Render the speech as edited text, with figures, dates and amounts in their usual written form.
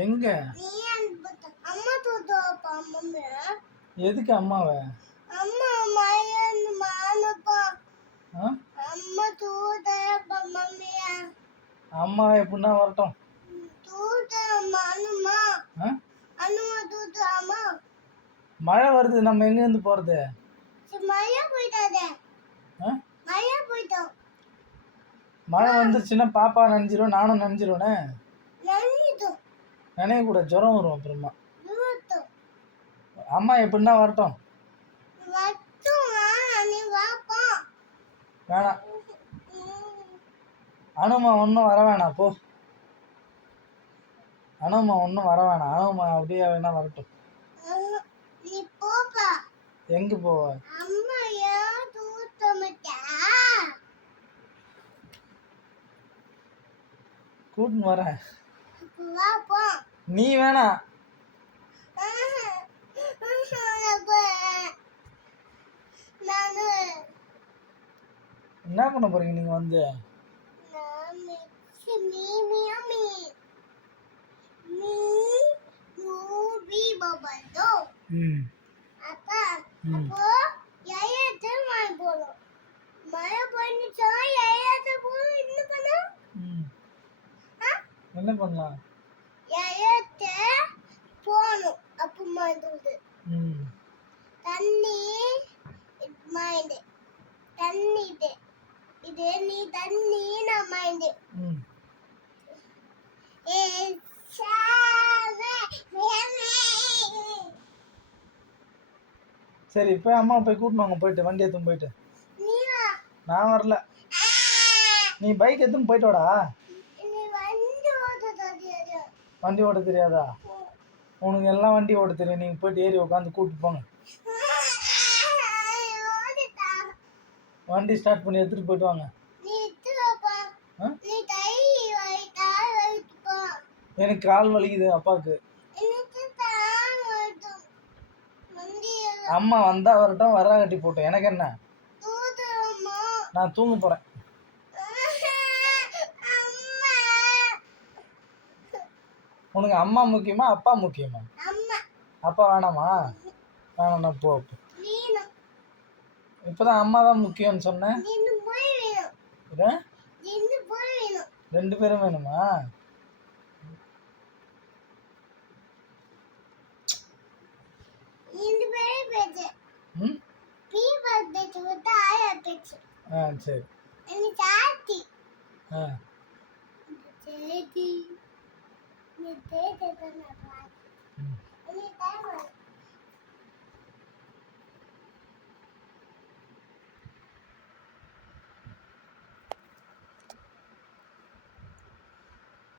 எங்க? அம்மா தூதுவாப்பா மம்மி. எதுக்கு அம்மாவை? அம்மா மயன் மானப்பா. அம்மா தூதுவாப்பா மம்மி. அம்மா எப்படின்னா வரட்டும். தூது மானுமா. அனுமா தூதுவாமா. மழை வருது, நம்ம எங்க இருந்து போறது? மழை போயிட்டாதே. மழை போயிட்டோம். மழை வந்துருச்சுன்னா பாப்பா நனைஞ்சிரும், நானும் நனைஞ்சிருவேனே. நினைய கூட ஜுரம் வரும் அப்புறமா. அம்மா எப்படின்னா வரட்டும். வேணாம், அனுமா ஒன்றும் வர வேணாம் போ. அனுமா ஒன்றும் வர வேணாம். அனுமா அப்படியே வேணா வரட்டும். எங்க போவ? கூட்டின்னு வரேன். நீ வேணா. என்ன பண்ண போறீங்க நீங்க வந்து? என்ன பண்ணலாம்? போகணும். அப்பமா தண்ணி மைண்ட் தண்ணி இது நீ தண்ணி நான் மைண்ட். சரி போய் அம்மா போய் கூட்டின்னு வாங்க, போயிட்டு வண்டி எடுத்துன்னு போயிட்டு. நான் வரல, நீ பைக் எடுத்துன்னு போயிட்டு வாடா. வண்டி ஓட்ட தெரியாதா? உனக்கு எல்லாம் வண்டி ஓட்ட தெரியும். நீங்கள் போயிட்டு ஏறி உட்காந்து கூப்பிட்டு போங்க. வண்டி ஸ்டார்ட் பண்ணி எடுத்துகிட்டு போயிட்டு வாங்க. எனக்கு கால் வலிக்குது அப்பாவுக்கு. அம்மா வந்தா வரட்டும், வராகட்டி போட்டோம், எனக்கு என்ன? நான் தூங்க போறேன். உனக்கு அம்மா முக்கியமா அப்பா முக்கியமா? அப்பா வேணாமா? வேணாம், நான் போ. இப்பதான் அம்மா தான் முக்கியம்னு சொன்னேன். ரெண்டு பேரும் வேணுமா? சரி.